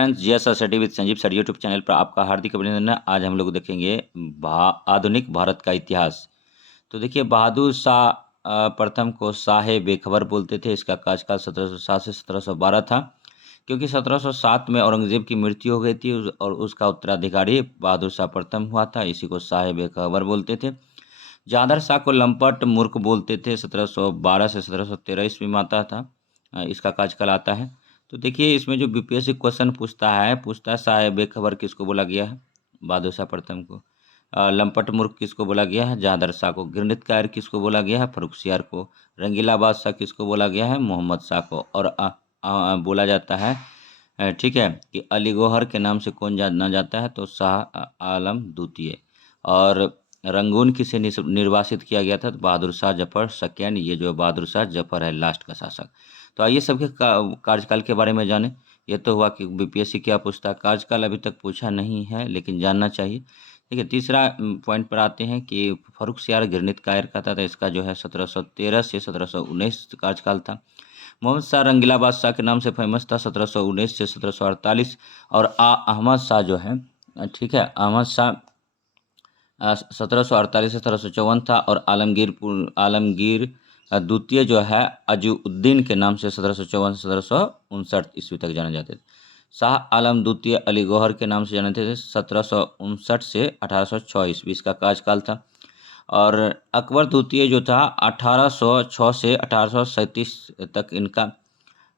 Friends, GS study with Sanjeev sir YouTube channel पर आपका हार्दिक अभिनंदन है। आज हम लोग देखेंगे आधुनिक भारत का इतिहास। तो देखिए, बहादुर शाह प्रथम को शाह बेखबर बोलते थे। इसका कार्यकाल 1707 से 1712 था, क्योंकि 1707 में औरंगजेब की मृत्यु हो गई थी और उसका उत्तराधिकारी बहादुर शाह प्रथम हुआ था। इसी को शाह बेखबर बोलते थे। जहांगीर शाह को लंपट मूर्ख बोलते थे। 1712 से 1713 ईस्वी में आता था। इसका कार्यकाल आता है। तो देखिए, इसमें जो बीपीएससी क्वेश्चन पूछता है शाह बेखबर किसको बोला गया है? बहादुर शाह प्रथम को। लंपट मूर्ख किसको बोला गया है? जहांगीर शाह को। घृणित कायर किसको बोला गया है? फर्रुखसियार को। रंगीला बादशाह किसको बोला गया है? मोहम्मद शाह को। और बोला जाता है ठीक है कि अली गौहर के नाम से कौन जाना जाता है? तो शाह आलम द्वितीय। और रंगून किसे निर्वासित किया गया था? तो बहादुर शाह जफर सेकेंड। ये जो बहादुर शाह जफर है लास्ट का शासक। तो आइए सबके कार्यकाल के बारे में जानें। ये तो हुआ कि बीपीएससी क्या पूछता है। कार्यकाल अभी तक पूछा नहीं है, लेकिन जानना चाहिए। ठीक है, तीसरा पॉइंट पर आते हैं कि फर्रुखसियार घृणित कायर का था। तो इसका जो है 1713 से 1719 कार्यकाल था। मोहम्मद शाह रंगीला बादशाह के नाम से फेमस था 1719 से 1748। और अहमद शाह जो है ठीक है, अहमद शाह 1748 से 1754 था। और आलमगीर द्वितीय जो है अजुउद्दीन के नाम से 1754 से 1759 ईस्वी तक जाने जाते थे। शाह आलम द्वितीय अली गौहर के नाम से जाने थे 1759 से 1806 ईस्वी इसका कार्यकाल था। और अकबर द्वितीय जो था 1806 से 1837 तक इनका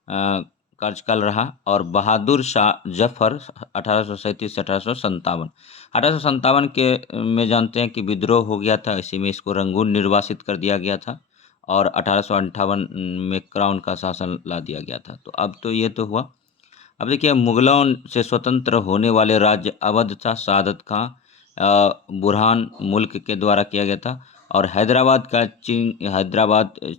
कार्यकाल रहा। और बहादुर शाह जफर 1837 से 1857 के में जानते हैं कि विद्रोह हो गया था। इसी में इसको रंगून निर्वासित कर दिया गया था। और 1858 में क्राउन का शासन ला दिया गया था। तो अब तो ये तो हुआ। अब देखिए, मुगलों से स्वतंत्र होने वाले राज्य अवध था। सादत खां बुरहान मुल्क के द्वारा किया गया था। और हैदराबाद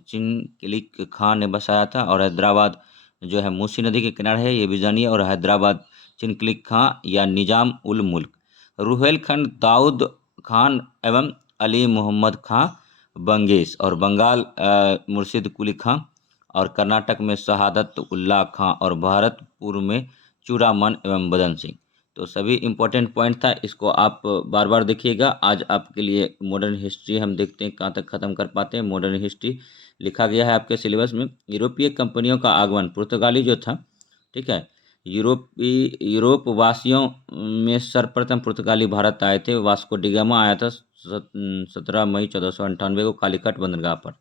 चिंगलिक खां ने बसाया था। और हैदराबाद जो है मूसी नदी के किनारे है, ये भी जानिए। और हैदराबाद चिंगलिक खां या निजाम उल मुल्क। रुहेलखंड दाऊद खान एवं अली मोहम्मद खां बंगेश। और बंगाल मुर्शिद कुली खां। और कर्नाटक में शहादत उल्लाह खां। और भारतपुर में चूड़ामन एवं बदन सिंह। तो सभी इम्पोर्टेंट पॉइंट था, इसको आप बार बार देखिएगा। आज आपके लिए मॉडर्न हिस्ट्री हम देखते हैं कहाँ तक ख़त्म कर पाते हैं। मॉडर्न हिस्ट्री लिखा गया है आपके सिलेबस में। यूरोपीय कंपनियों का आगमन, पुर्तगाली जो था ठीक है, यूरोप वासियों में सर्वप्रथम पुर्तगाली भारत आए थे। वास्को डिगामा आया था 17 मई 1498 को कालीकट बंदरगाह पर।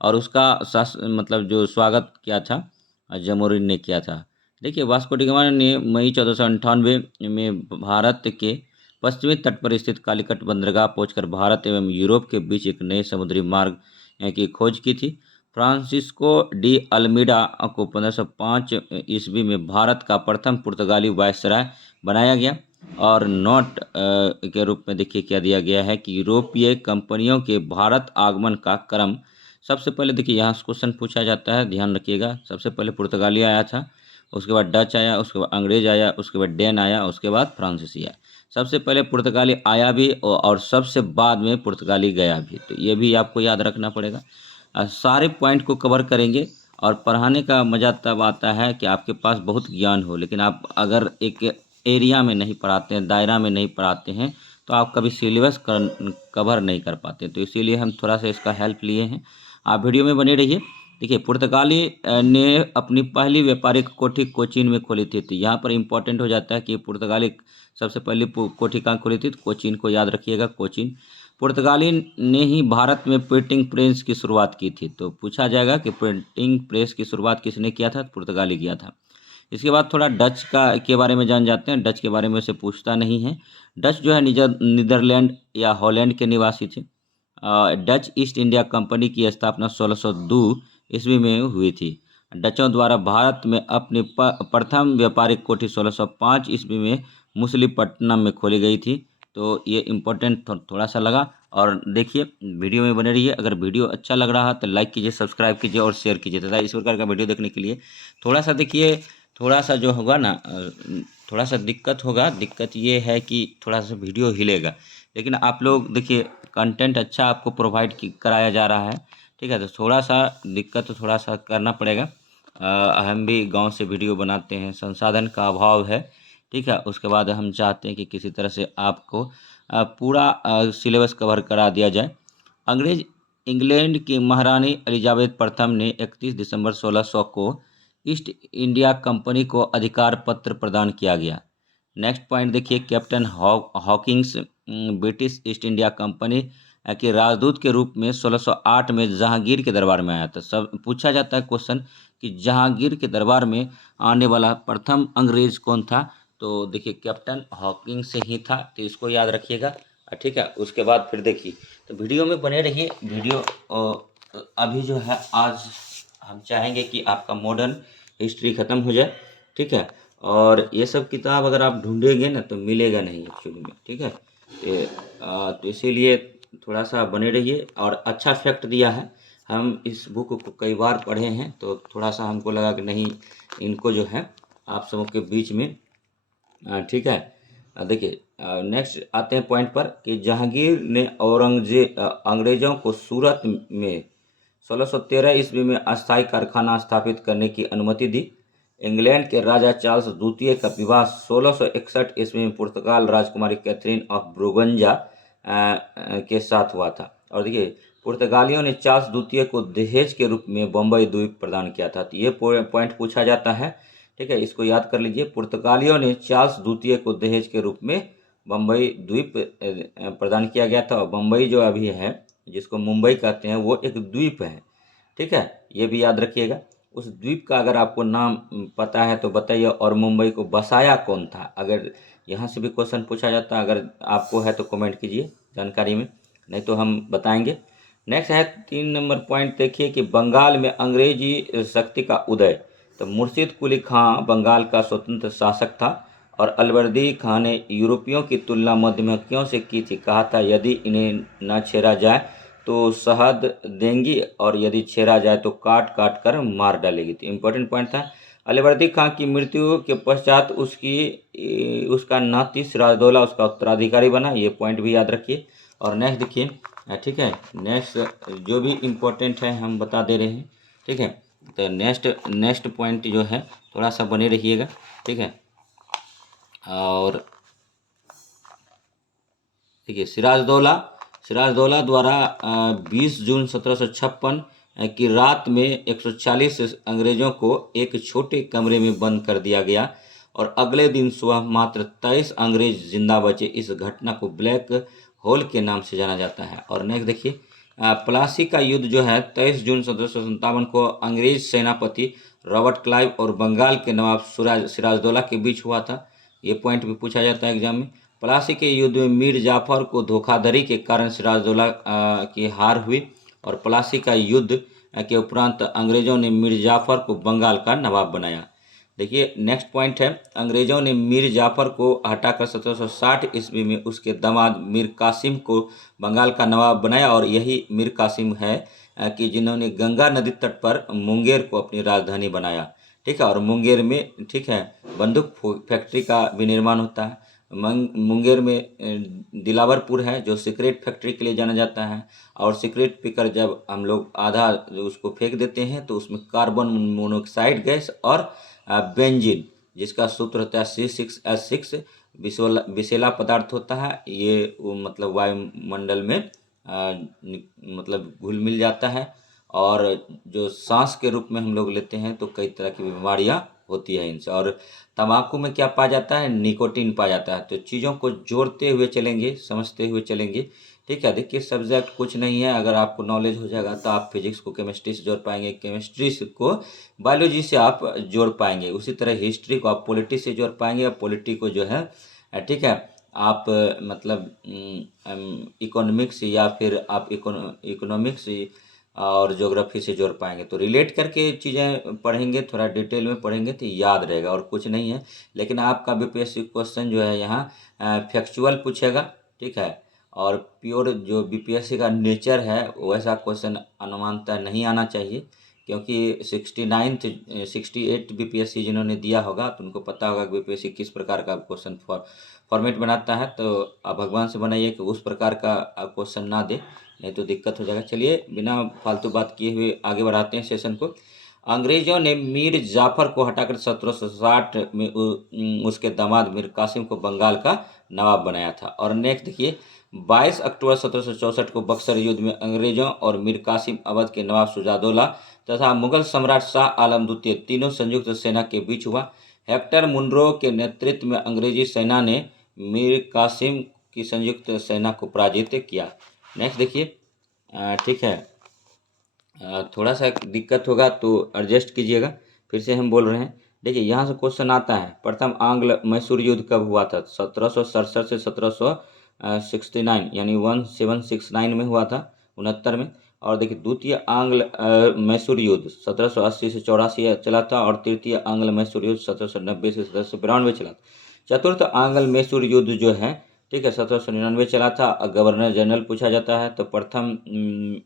और उसका मतलब जो स्वागत किया था जमोरिन ने किया था। देखिए, वास्को डिगामा ने मई 1498 में भारत के पश्चिमी तट पर स्थित कालीकट बंदरगाह पहुंचकर भारत एवं यूरोप के बीच एक नए समुद्री मार्ग की खोज की थी। फ्रांसिस्को डी अल्मीडा को 1505 ईस्वी में भारत का प्रथम पुर्तगाली वायसराय बनाया गया। और नोट के रूप में देखिए क्या दिया गया है कि यूरोपीय कंपनियों के भारत आगमन का क्रम। सबसे पहले देखिए, यहाँ से क्वेश्चन पूछा जाता है, ध्यान रखिएगा। सबसे पहले पुर्तगाली आया था, उसके बाद डच आया, उसके बाद अंग्रेज आया, उसके बाद डेन आया, उसके बाद फ्रांसीसी आया। सबसे पहले पुर्तगाली आया भी और सबसे बाद में पुर्तगाली गया भी। तो ये भी आपको याद रखना पड़ेगा। सारे पॉइंट को कवर करेंगे। और पढ़ाने का मज़ा तब आता है कि आपके पास बहुत ज्ञान हो, लेकिन आप अगर एक एरिया में नहीं पढ़ाते हैं, दायरा में नहीं पढ़ाते हैं, तो आप कभी सिलेबस कवर नहीं कर पाते। तो इसीलिए हम थोड़ा सा इसका हेल्प लिए हैं। आप वीडियो में बने रहिए। देखिए, पुर्तगाली ने अपनी पहली व्यापारिक कोठी कोचीन में खोली थी। तो यहाँ पर इम्पोर्टेंट हो जाता है कि पुर्तगाली सबसे पहली कोठी कहाँ खोली थी? तो कोचीन को याद रखिएगा, कोचीन। पुर्तगाली ने ही भारत में प्रिंटिंग प्रेस की शुरुआत की थी। तो पूछा जाएगा कि प्रिंटिंग प्रेस की शुरुआत किसने किया था? पुर्तगाली किया था। इसके बाद थोड़ा डच का के बारे में जान जाते हैं। डच के बारे में उसे पूछता नहीं है। डच जो है नीदरलैंड या हॉलैंड के निवासी थे। डच ईस्ट इंडिया कंपनी की स्थापना 1602 ईस्वी में हुई थी। डचों द्वारा भारत में अपनी प्रथम व्यापारिक कोठी 1605 ईस्वी में मुसलीपट्टनम में खोली गई थी। तो ये इम्पोर्टेंट थोड़ा सा लगा। और देखिए, वीडियो में बने रहिए। अगर वीडियो अच्छा लग रहा है तो लाइक कीजिए, सब्सक्राइब कीजिए और शेयर कीजिए। तथा इस प्रकार का वीडियो देखने के लिए थोड़ा सा देखिए, थोड़ा सा जो होगा ना थोड़ा सा दिक्कत होगा। दिक्कत ये है कि थोड़ा सा वीडियो हिलेगा, लेकिन आप लोग देखिए कंटेंट अच्छा आपको प्रोवाइड कराया जा रहा है। ठीक है, तो थोड़ा सा दिक्कत तो थोड़ा सा करना पड़ेगा। हम भी गांव से वीडियो बनाते हैं, संसाधन का अभाव है, ठीक है। उसके बाद हम चाहते हैं कि किसी तरह से आपको पूरा सिलेबस कवर करा दिया जाए। अंग्रेज इंग्लैंड की महारानी एलिजाबेथ प्रथम ने 31 दिसंबर 1600 को ईस्ट इंडिया कंपनी को अधिकार पत्र प्रदान किया गया। नेक्स्ट पॉइंट देखिए, captain Hawkins British east India company के राजदूत के रूप में 1608 में जहांगीर के दरबार में आया था। सब पूछा जाता है क्वेश्चन कि जहांगीर के दरबार में आने वाला प्रथम अंग्रेज कौन था, तो देखिए कैप्टन हॉकिंस से ही था, तो इसको याद रखिएगा, ठीक है। उसके बाद फिर देखिए, तो वीडियो में बने रहिए। वीडियो अभी जो है आज हम चाहेंगे कि आपका मॉडर्न हिस्ट्री ख़त्म हो जाए, ठीक है। और ये सब किताब अगर आप ढूंढेंगे ना तो मिलेगा नहीं एक्चुअली में, ठीक है। तो इसीलिए थोड़ा सा बने रहिए। और अच्छा फैक्ट दिया है, हम इस बुक को कई बार पढ़े हैं, तो थोड़ा सा हमको लगा कि नहीं, इनको जो है आप सबों के बीच में, ठीक है। देखिए नेक्स्ट आते हैं पॉइंट पर कि जहांगीर ने अंग्रेजों को सूरत में 1613 ईस्वी में अस्थायी कारखाना स्थापित करने की अनुमति दी। इंग्लैंड के राजा चार्ल्स द्वितीय का विवाह 1661 ईस्वी में पुर्तगाल राजकुमारी कैथरीन ऑफ ब्रुगंजा के साथ हुआ था। और देखिए, पुर्तगालियों ने चार्ल्स द्वितीय को दहेज के रूप में बम्बई द्वीप प्रदान किया था। तो ये पॉइंट पूछा जाता है, ठीक है, इसको याद कर लीजिए। पुर्तगालियों ने चार्ल्स द्वितीय को दहेज के रूप में बम्बई द्वीप प्रदान किया गया था। और बम्बई जो अभी है, जिसको मुंबई कहते हैं, वो एक द्वीप है, ठीक है, ये भी याद रखिएगा। उस द्वीप का अगर आपको नाम पता है तो बताइए। और मुंबई को बसाया कौन था, अगर यहाँ से भी क्वेश्चन पूछा जाता है, अगर आपको है तो कमेंट कीजिए जानकारी में, नहीं तो हम बताएंगे। नेक्स्ट है 3 नंबर पॉइंट, देखिए कि बंगाल में अंग्रेजी शक्ति का उदय। तो मुर्शिद कुली खां बंगाल का स्वतंत्र शासक था। और अलवर्दी खां ने यूरोपियों की तुलना मध्यमक्यों से की थी। कहा था यदि इन्हें न छेड़ा जाए तो शहद देंगी, और यदि छेड़ा जाए तो काट काट कर मार डालेगी। तो इम्पोर्टेंट पॉइंट था। अलवर्दी खां की मृत्यु के पश्चात उसका नाती सिराजदौला उसका उत्तराधिकारी बना। ये पॉइंट भी याद रखिए। और नेक्स्ट देखिए, ठीक है, नेक्स्ट जो भी इम्पोर्टेंट है हम बता दे रहे हैं, ठीक है। तो नेक्स्ट पॉइंट जो है थोड़ा सा बने रहिएगा, ठीक है। और देखिए, सिराजदौला द्वारा 20 जून 1756 की रात में 140 अंग्रेजों को एक छोटे कमरे में बंद कर दिया गया। और अगले दिन सुबह मात्र 23 अंग्रेज जिंदा बचे। इस घटना को ब्लैक होल के नाम से जाना जाता है। और नेक्स्ट देखिए, प्लासी का युद्ध जो है 23 जून 1757 को अंग्रेज सेनापति रॉबर्ट क्लाइव और बंगाल के नवाब सिराजदौला के बीच हुआ था। ये पॉइंट भी पूछा जाता है एग्जाम में। प्लासी के युद्ध में मीर जाफर को धोखाधड़ी के कारण सिराजदौला की हार हुई। और प्लासी का युद्ध के उपरांत अंग्रेजों ने मीर जाफर को बंगाल का नवाब बनाया। देखिए नेक्स्ट पॉइंट है, अंग्रेजों ने मीर जाफर को हटाकर 1760 ईस्वी में उसके दामाद मीर कासिम को बंगाल का नवाब बनाया। और यही मीर कासिम है कि जिन्होंने गंगा नदी तट पर मुंगेर को अपनी राजधानी बनाया, ठीक है। और मुंगेर में, ठीक है, बंदूक फैक्ट्री का भी निर्माण होता है। मुंगेर में दिलावरपुर है जो सिगरेट फैक्ट्री के लिए जाना जाता है। और सिगरेट पीकर जब हम लोग आधा उसको फेंक देते हैं तो उसमें कार्बन मोनोऑक्साइड गैस और बेंजीन, जिसका सूत्र होता है C6H6, विषैला पदार्थ होता है। ये मतलब वायुमंडल में मतलब घुल मिल जाता है। और जो सांस के रूप में हम लोग लेते हैं तो कई तरह की बीमारियां होती है इनसे। और तंबाकू में क्या पाया जाता है, निकोटीन पाया जाता है। तो चीज़ों को जोड़ते हुए चलेंगे, समझते हुए चलेंगे, ठीक है। देखिए सब्जेक्ट कुछ नहीं है, अगर आपको नॉलेज हो जाएगा तो आप फिजिक्स को केमिस्ट्री से जोड़ पाएंगे, केमिस्ट्री को बायोलॉजी से आप जोड़ पाएंगे। उसी तरह हिस्ट्री को आप पॉलिटी से जोड़ पाएंगे, और पॉलिटी को जो है, ठीक है, आप मतलब इकोनॉमिक्स या फिर आप इकोनॉमिक्स और ज्योग्राफी से जोड़ पाएंगे। तो रिलेट करके चीज़ें पढ़ेंगे, थोड़ा डिटेल में पढ़ेंगे तो याद रहेगा, और कुछ नहीं है। लेकिन आपका बीपीएससी क्वेश्चन जो है यहाँ फैक्चुअल पूछेगा, ठीक है। और प्योर जो बीपीएससी का नेचर है वैसा क्वेश्चन अनुमानतः नहीं आना चाहिए, क्योंकि 68 बीपीएससी जिन्होंने दिया होगा तो उनको पता होगा कि बीपीएससी किस प्रकार का क्वेश्चन फॉर्मेट बनाता है। तो आप भगवान से बनाइए कि उस प्रकार का क्वेश्चन ना दे, नहीं तो दिक्कत हो जाएगा। चलिए बिना फालतू बात किए हुए आगे बढ़ाते हैं सेशन को। अंग्रेजों ने मीर जाफर को हटाकर 1760 में उसके दामाद मीर कासिम को बंगाल का नवाब बनाया था। और नेक्स्ट देखिए 22 अक्टूबर 1764 को बक्सर युद्ध में अंग्रेजों और मीर कासिम अवध के नवाब शुजादौला तथा मुगल सम्राट शाह आलम द्वितीय तीनों संयुक्त सेना के बीच हुआ। हेक्टर मुनरो के नेतृत्व में अंग्रेजी सेना ने मीर कासिम की संयुक्त सेना को पराजित किया। नेक्स्ट देखिए ठीक है, थोड़ा सा दिक्कत होगा तो एडजस्ट कीजिएगा, फिर से हम बोल रहे हैं। देखिए यहाँ से क्वेश्चन आता है, प्रथम आंग्ल मैसूर युद्ध कब हुआ था? 1767 से 1769 यानी 1769 में हुआ था, 69 में। और देखिए द्वितीय आंग्ल मैसूर युद्ध 1780 से 84 चला था, और तृतीय आंग्ल मैसूर युद्ध 1790 से 1792 चला था। चतुर्थ आंग्ल मैसूर युद्ध जो है ठीक है 1799 चला था। गवर्नर जनरल पूछा जाता है तो प्रथम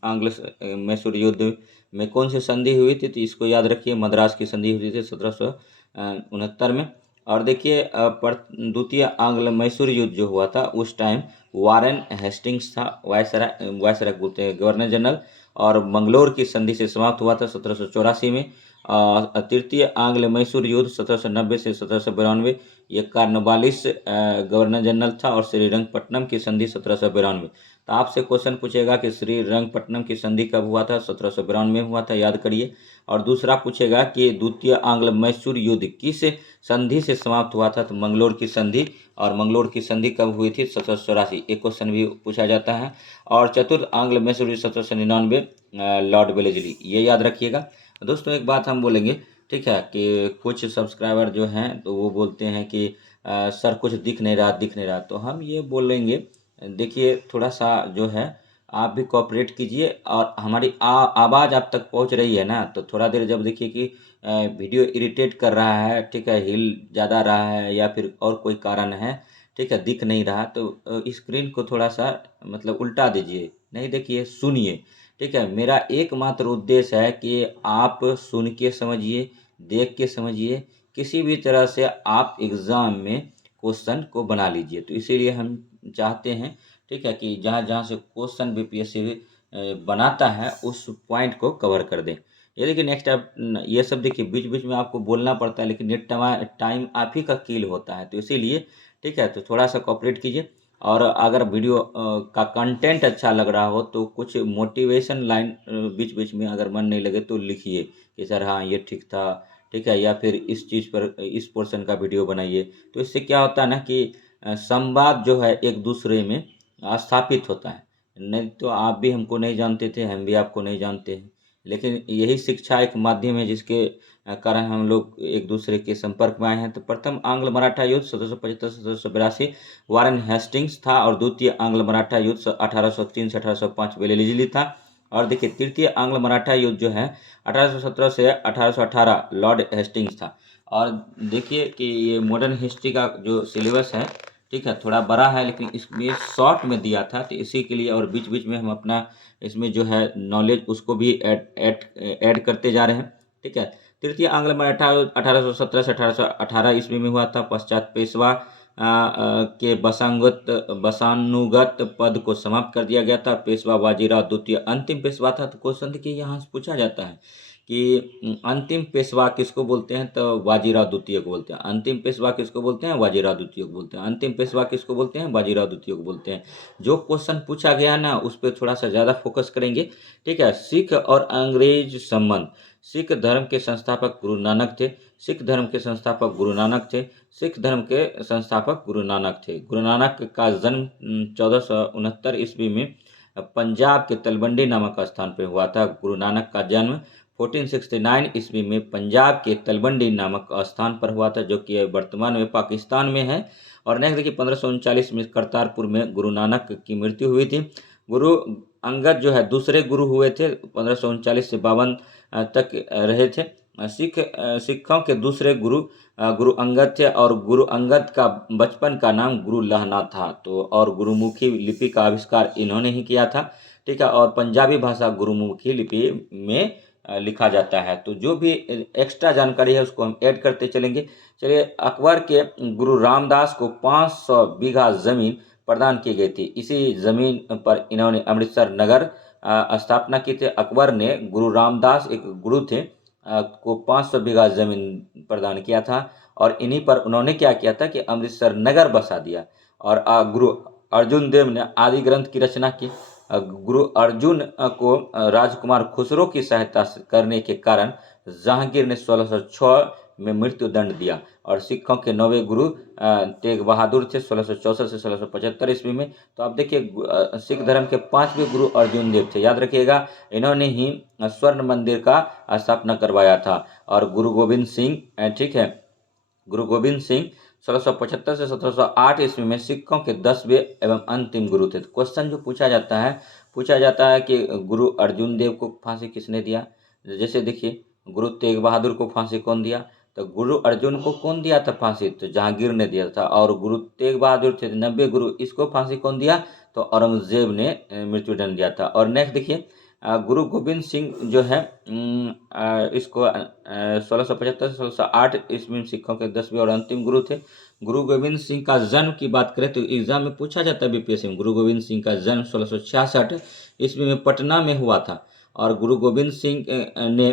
आंग्ल मैसूर युद्ध में कौन सी संधि हुई थी? तो इसको याद रखिए, मद्रास की संधि हुई थी 1769 में। और देखिए द्वितीय आंग्ल मैसूर युद्ध जो हुआ था उस टाइम वारेन हेस्टिंग्स था वायसराय बोलते हैं, गवर्नर जनरल, और मंगलोर की संधि से समाप्त हुआ था 1784 में। तृतीय आंग्ल मैसूर युद्ध 1790 से 1792 ये कार्नवालिस गवर्नर जनरल था, और श्रीरंगपट्टनम की संधि 1792। तो आपसे क्वेश्चन पूछेगा कि श्रीरंगपट्टनम की संधि कब हुआ था? 1792 में हुआ था, याद करिए। और दूसरा पूछेगा कि द्वितीय आंग्ल मैसूर युद्ध किस संधि से समाप्त हुआ था? तो मंगलोर की संधि, और मंगलोर की संधि कब हुई थी? 1784। एक क्वेश्चन भी पूछा जाता है। और चतुर्थ आंग्ल मैसूर युद्ध 1799 लॉर्ड वेलेस्ली, ये याद रखिएगा। दोस्तों एक बात हम बोलेंगे ठीक है कि कुछ सब्सक्राइबर जो हैं तो वो बोलते हैं कि सर कुछ दिख नहीं रहा, तो हम ये बोलेंगे देखिए थोड़ा सा जो है आप भी कोऑपरेट कीजिए, और हमारी आवाज़ आप तक पहुंच रही है ना, तो थोड़ा देर जब देखिए कि वीडियो इरिटेट कर रहा है ठीक है, हिल ज़्यादा रहा है या फिर और कोई कारण है ठीक है, दिख नहीं रहा, तो स्क्रीन को थोड़ा सा मतलब उल्टा दीजिए, नहीं देखिए सुनिए ठीक है। मेरा एकमात्र उद्देश्य है कि आप सुन के समझिए, देख के समझिए, किसी भी तरह से आप एग्ज़ाम में क्वेश्चन को बना लीजिए। तो इसीलिए हम चाहते हैं ठीक है कि जहाँ जहाँ से क्वेश्चन बीपीएससी बनाता है उस पॉइंट को कवर कर दें। ये देखिए नेक्स्ट आप ये सब देखिए बीच बीच में आपको बोलना पड़ता है, लेकिन नेट टाइम आप ही का किल होता है, तो इसीलिए ठीक है तो थोड़ा सा कोऑपरेट कीजिए। और अगर वीडियो का कंटेंट अच्छा लग रहा हो तो कुछ मोटिवेशन लाइन बीच बीच में अगर मन नहीं लगे तो लिखिए कि सर हाँ ये ठीक था ठीक है, या फिर इस चीज़ पर इस पोर्शन का वीडियो बनाइए। तो इससे क्या होता है ना कि संवाद जो है एक दूसरे में स्थापित होता है। नहीं तो आप भी हमको नहीं जानते थे, हम भी आपको नहीं जानते हैं, लेकिन यही शिक्षा एक माध्यम है जिसके कारण हम लोग एक दूसरे के संपर्क में आए हैं। तो प्रथम आंग्ल मराठा युद्ध 1775-1782 वारेन हेस्टिंग्स था, और द्वितीय आंग्ल मराठा युद्ध 1803 से 1805 वेलेस्ली था। और देखिए तृतीय आंग्ल मराठा युद्ध जो है 1817 से 1818 लॉर्ड हेस्टिंग्स था। और देखिए कि ये मॉडर्न हिस्ट्री का जो सिलेबस है ठीक है थोड़ा बड़ा है, लेकिन इसमें शॉर्ट में दिया था, तो इसी के लिए और बीच बीच में हम अपना इसमें जो है नॉलेज उसको भी ऐड करते जा रहे हैं ठीक है। तृतीय आंग्ल मराठा 1817 से 1818 ईस्वी में हुआ था। पश्चात पेशवा के बसानुगत पद को समाप्त कर दिया गया था। पेशवा बाजीराव द्वितीय अंतिम पेशवा था। तो क्वेश्चन देखिए यहाँ से पूछा जाता है कि अंतिम पेशवा किसको बोलते हैं? तो बाजीराव द्वितीय को बोलते हैं। अंतिम पेशवा किसको बोलते हैं? बाजीराव द्वितीय को बोलते हैं। अंतिम पेशवा किसको बोलते हैं? बाजीराव द्वितीय को बोलते हैं। जो क्वेश्चन पूछा गया ना उस पर थोड़ा सा ज़्यादा फोकस करेंगे ठीक है। सिख और अंग्रेज संबंध। सिख धर्म के संस्थापक गुरु नानक थे। सिख धर्म के संस्थापक गुरु नानक थे। सिख धर्म के संस्थापक गुरु नानक थे। गुरु नानक का जन्म 1469 ईस्वी में पंजाब के तलवंडी नामक स्थान पर हुआ था। गुरु नानक का जन्म 1469 ईस्वी में पंजाब के तलवंडी नामक स्थान पर हुआ था, जो कि वर्तमान में पाकिस्तान में है। और नेक्स्ट देखिए 1539 में करतारपुर में गुरु नानक की मृत्यु हुई थी। गुरु अंगद जो है दूसरे गुरु हुए थे, 1539 से 52 तक रहे थे। सिखों के दूसरे गुरु गुरु अंगद थे, और गुरु अंगद का बचपन का नाम गुरु लहना था। तो और गुरुमुखी लिपि का आविष्कार इन्होंने ही किया था ठीक है। और पंजाबी भाषा गुरुमुखी लिपि में लिखा जाता है। तो जो भी एक्स्ट्रा जानकारी है उसको हम ऐड करते चलेंगे। चलिए, अकबर के गुरु रामदास को 500 बीघा ज़मीन प्रदान की गई थी। इसी ज़मीन पर इन्होंने अमृतसर नगर स्थापना की थी। अकबर ने गुरु रामदास एक गुरु थे को 500 बीघा ज़मीन प्रदान किया था और इन्हीं पर उन्होंने क्या किया था कि अमृतसर नगर बसा दिया। और गुरु अर्जुन देव ने आदि ग्रंथ की रचना की। गुरु अर्जुन को राजकुमार खुसरो की सहायता करने के कारण जहांगीर ने 1606 में मृत्यु दंड दिया। और सिखों के 9वें गुरु तेग बहादुर थे 1664 से 1675 ईस्वी में। तो आप देखिए सिख धर्म के 5वें गुरु अर्जुन देव थे, याद रखिएगा। इन्होंने ही स्वर्ण मंदिर का स्थापना करवाया था। और गुरु गोविंद सिंह, ठीक है, गुरु गोविंद सिंह 1675 से 1708 ईस्वी में सिखों के 10वें एवं अंतिम गुरु थे। तो क्वेश्चन जो पूछा जाता है कि गुरु अर्जुन देव को फांसी किसने दिया। जैसे देखिए गुरु तेग बहादुर को फांसी कौन दिया, तो गुरु अर्जुन को कौन दिया था फांसी, तो जहांगीर ने दिया था। और गुरु तेग बहादुर थे 90 गुरु, इसको फांसी कौन दिया, तो औरंगजेब ने मृत्युदंड दिया था। और नेक्स्ट देखिए गुरु गोविंद सिंह जो है इसको 1675 से 1608 ईस्वी में सिखों के 10वें और अंतिम गुरु थे। गुरु गोविंद सिंह का जन्म की बात करें तो एग्जाम में पूछा जाता है बीपीएससी में। गुरु गोविंद सिंह का जन्म 1666 ईस्वी में पटना में हुआ था। और गुरु गोविंद सिंह ने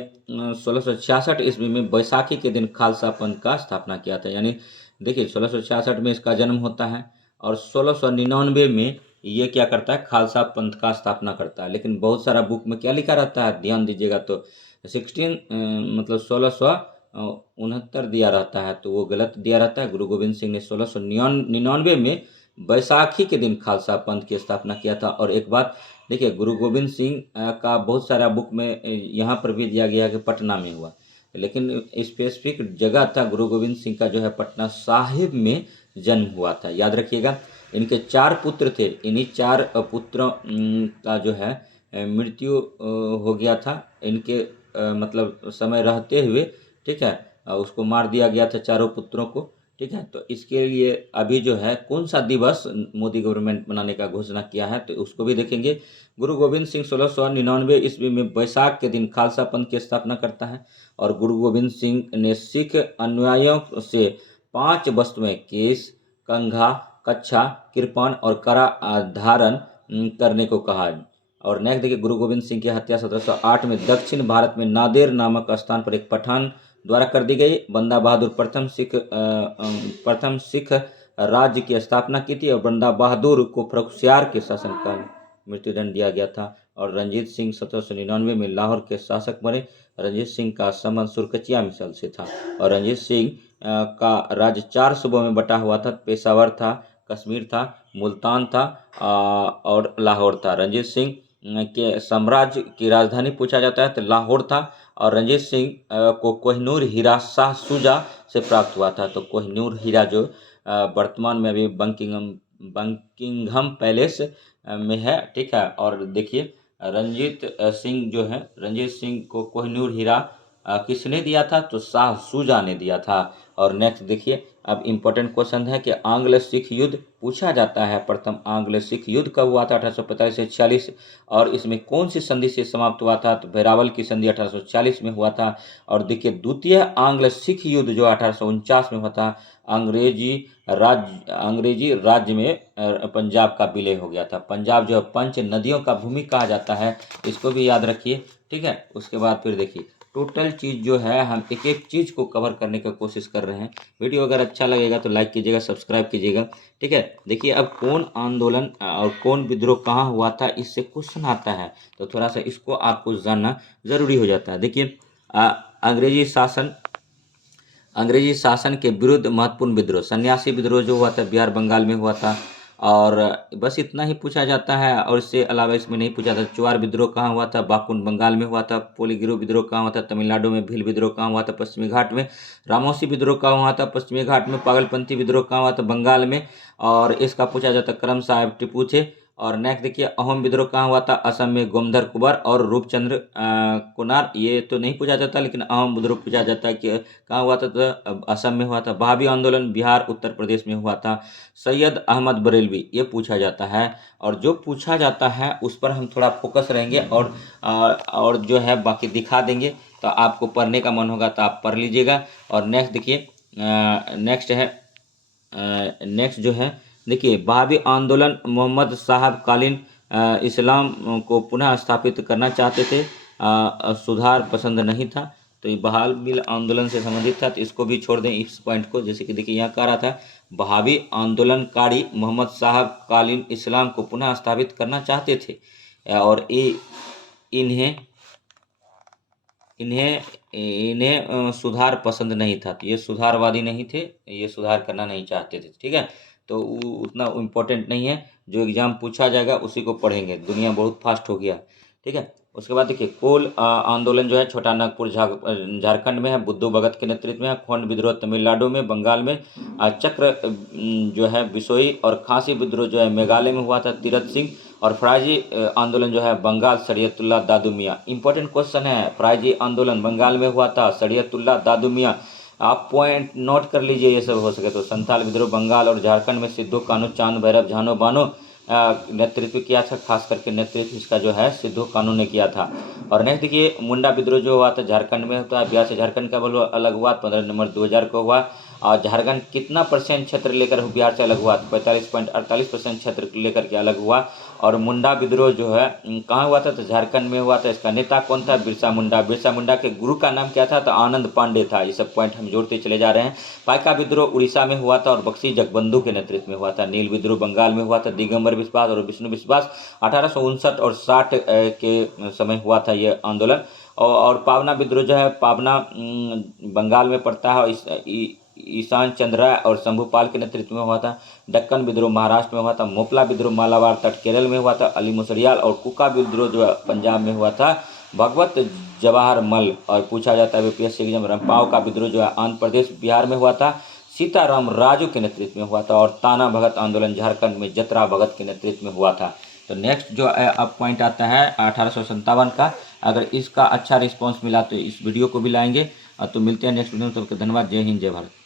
1666 ईस्वी में बैसाखी के दिन खालसा पंथ का स्थापना किया था। यानी देखिए 1666 में इसका जन्म होता है और 1699 में ये क्या करता है, खालसा पंथ का स्थापना करता है। लेकिन बहुत सारा बुक में क्या लिखा रहता है, ध्यान दीजिएगा, तो 1669 दिया रहता है, तो वो गलत दिया रहता है। गुरु गोविंद सिंह ने 1699 में बैसाखी के दिन खालसा पंथ की स्थापना किया था। और एक बात देखिए गुरु गोविंद सिंह का बहुत सारा बुक में यहाँ पर भी दिया गया कि पटना में हुआ, लेकिन स्पेसिफिक जगह था गुरु गोविंद सिंह का जो है पटना साहिब में जन्म हुआ था, याद रखिएगा। इनके 4 पुत्र थे, इन्हीं 4 पुत्रों का जो है मृत्यु हो गया था इनके मतलब समय रहते हुए, ठीक है। उसको मार दिया गया था चारों पुत्रों को, ठीक है। तो इसके लिए अभी जो है कौन सा दिवस मोदी गवर्नमेंट मनाने का घोषणा किया है, तो उसको भी देखेंगे। गुरु गोविंद सिंह 1699 ईस्वी में बैसाख के दिन खालसा पंथ की स्थापना करता है। और गुरु गोविंद सिंह ने सिख अनुयायियों से 5 वस्तुएं केस, कंघा, कच्छा, कृपान और कड़ा धारण करने को कहा है। और नेक्स्ट देखिए गुरु गोविंद सिंह की हत्या 1708 में दक्षिण भारत में नादेर नामक स्थान पर एक पठान द्वारा कर दी गई। बंदा बहादुर प्रथम सिख राज्य की स्थापना की थी और बंदा बहादुर को फर्रुखसियार के शासनकाल मृत्युदंड दिया गया था। और रंजीत सिंह 1799 में लाहौर के शासक बने। रंजीत सिंह का संबंध सुरकचिया मिसल से था। और रंजीत सिंह का राज्य 4 सूबों में बटा हुआ था। पेशावर था, कश्मीर था, मुल्तान था और लाहौर था। रंजीत सिंह के साम्राज्य की राजधानी पूछा जाता है तो लाहौर था। और रंजीत सिंह को कोहिनूर हीरा शाह शुजा से प्राप्त हुआ था। तो कोहिनूर हीरा जो वर्तमान में अभी बकिंघम पैलेस में है, ठीक है। और देखिए रंजीत सिंह जो है, रंजीत सिंह को कोहिनूर हीरा किसने दिया था, तो शाह शुजा ने दिया था। और नेक्स्ट देखिए अब इम्पोर्टेंट क्वेश्चन है कि आंग्ल सिख युद्ध पूछा जाता है। प्रथम आंग्ल सिख युद्ध कब हुआ था, 1845 से 46। और इसमें कौन सी संधि से समाप्त हुआ था, तो वेरावल की संधि 1840 में हुआ था। और देखिए द्वितीय आंग्ल सिख युद्ध जो 1849 में हुआ था, अंग्रेजी राज्य में पंजाब का विलय हो गया था। पंजाब जो है 5 नदियों का भूमि कहा जाता है, इसको भी याद रखिए, ठीक है। उसके बाद फिर देखिए टोटल चीज़ जो है हम एक एक चीज़ को कवर करने की कोशिश कर रहे हैं। वीडियो अगर अच्छा लगेगा तो लाइक कीजिएगा, सब्सक्राइब कीजिएगा, ठीक है। देखिए अब कौन आंदोलन और कौन विद्रोह कहाँ हुआ था, इससे क्वेश्चन आता है, तो थोड़ा सा इसको आपको जानना ज़रूरी हो जाता है। देखिए अंग्रेजी शासन के विरुद्ध महत्वपूर्ण विद्रोह, सन्यासी विद्रोह जो हुआ था बिहार बंगाल में हुआ था। और बस इतना ही पूछा जाता है। और इससे अलावा इसमें नहीं पूछा था चुआर विद्रोह कहाँ हुआ था, बाकुन बंगाल में हुआ था। पोलिगिरो विद्रोह कहाँ हुआ था, तमिलनाडु में। भील विद्रोह कहाँ हुआ था, पश्चिमी घाट में। रामोसी विद्रोह कहाँ हुआ था, पश्चिमी घाट में। पागलपंथी विद्रोह कहाँ हुआ था, बंगाल में। और इसका पूछा जाता करम साहब टिपू थे। और नेक्स्ट देखिए अहोम विद्रोह कहाँ हुआ था, असम में। गोमधर कुबर और रूपचंद्र कुनार, ये तो नहीं पूछा जाता, लेकिन अहोम विद्रोह पूछा जाता है कि कहाँ हुआ था, तो असम में हुआ था। भाभी आंदोलन बिहार उत्तर प्रदेश में हुआ था। सैयद अहमद बरेलवी, ये पूछा जाता है। और जो पूछा जाता है उस पर हम थोड़ा फोकस रहेंगे और जो है बाकी दिखा देंगे, तो आपको पढ़ने का मन होगा तो आप पढ़ लीजिएगा। और नेक्स्ट देखिए नेक्स्ट जो है देखिए वहाबी आंदोलन मोहम्मद साहब कालीन इस्लाम को पुनः स्थापित करना चाहते थे। सुधार पसंद नहीं था। तो ये बहाल मिल आंदोलन से संबंधित था, तो इसको भी छोड़ दें इस पॉइंट को। जैसे कि देखिए यहाँ कह रहा था बहावी आंदोलनकारी मोहम्मद साहब कालीन इस्लाम को पुनः स्थापित करना चाहते थे और इन्हें इन्हें इन्हें सुधार पसंद नहीं था। तो ये सुधारवादी नहीं थे, ये सुधार करना नहीं चाहते थे। ठीक है, तो उतना इम्पोर्टेंट नहीं है, जो एग्जाम पूछा जाएगा उसी को पढ़ेंगे। दुनिया बहुत फास्ट हो गया। ठीक है, उसके बाद देखिए कोल आंदोलन जो है छोटा नागपुर झारखंड में है, बुद्धू भगत के नेतृत्व में है। खोंड विद्रोह तमिलनाडु में, बंगाल में। चक्र जो है बिसोई और खांसी विद्रोह जो है मेघालय में हुआ था, तीरथ सिंह। और फराजी आंदोलन जो है बंगाल, शरीयतुल्लाह दादू मियाँ। इंपॉर्टेंट क्वेश्चन है, फराजी आंदोलन बंगाल में हुआ था, शरीयतुल्लाह दादू मियाँ। आप पॉइंट नोट कर लीजिए ये सब हो सके तो। संथाल विद्रोह बंगाल और झारखंड में सिद्धू कानू, चांद भैरव, झानो बानो नेतृत्व किया था। खास करके नेतृत्व इसका जो है सिद्धू कानू ने किया था। और नेक्स्ट देखिए मुंडा विद्रोह जो हुआ था झारखंड में होता है। बिहार से झारखंड का बोलो अलग हुआ 15 नवंबर 2000 को हुआ। और झारखंड कितना % क्षेत्र लेकर बिहार से अलग हुआ? 45.48% क्षेत्र लेकर के अलग हुआ। और मुंडा विद्रोह जो है कहाँ हुआ था? तो झारखंड में हुआ था। इसका नेता कौन था? बिरसा मुंडा। बिरसा मुंडा के गुरु का नाम क्या था? तो आनंद पांडे था। ये सब पॉइंट हम जोड़ते चले जा रहे हैं। पाइका विद्रोह उड़ीसा में हुआ था और बख्शी जगबंधु के नेतृत्व में हुआ था। नील विद्रोह बंगाल में हुआ था। दिगंबर विश्वास और विष्णु विश्वास 1859 और 60 के समय हुआ था ये आंदोलन। और पावना विद्रोह जो है पावना बंगाल में पड़ता है और ईशान चंद्र राय और शंभुपाल के नेतृत्व में हुआ था। दक्कन विद्रोह महाराष्ट्र में हुआ था। मोपला विद्रोह मालाबार तट केरल में हुआ था। अली मुसरियाल और कुका विद्रोह जो पंजाब में हुआ था। भगवत जवाहर मल। और पूछा जाता है यूपीएससी एग्जाम, रंपाव का विद्रोह जो है आंध्र प्रदेश बिहार में हुआ था। सीताराम राजू के नेतृत्व में हुआ था। और ताना भगत आंदोलन झारखंड में जतरा भगत के नेतृत्व में हुआ था। तो नेक्स्ट जो अब पॉइंट आता है 1857 का। अगर इसका अच्छा रिस्पांस मिला तो इस वीडियो को भी लाएंगे। तो मिलते हैं नेक्स्ट वीडियो में। तब तक धन्यवाद। जय हिंद, जय भारत।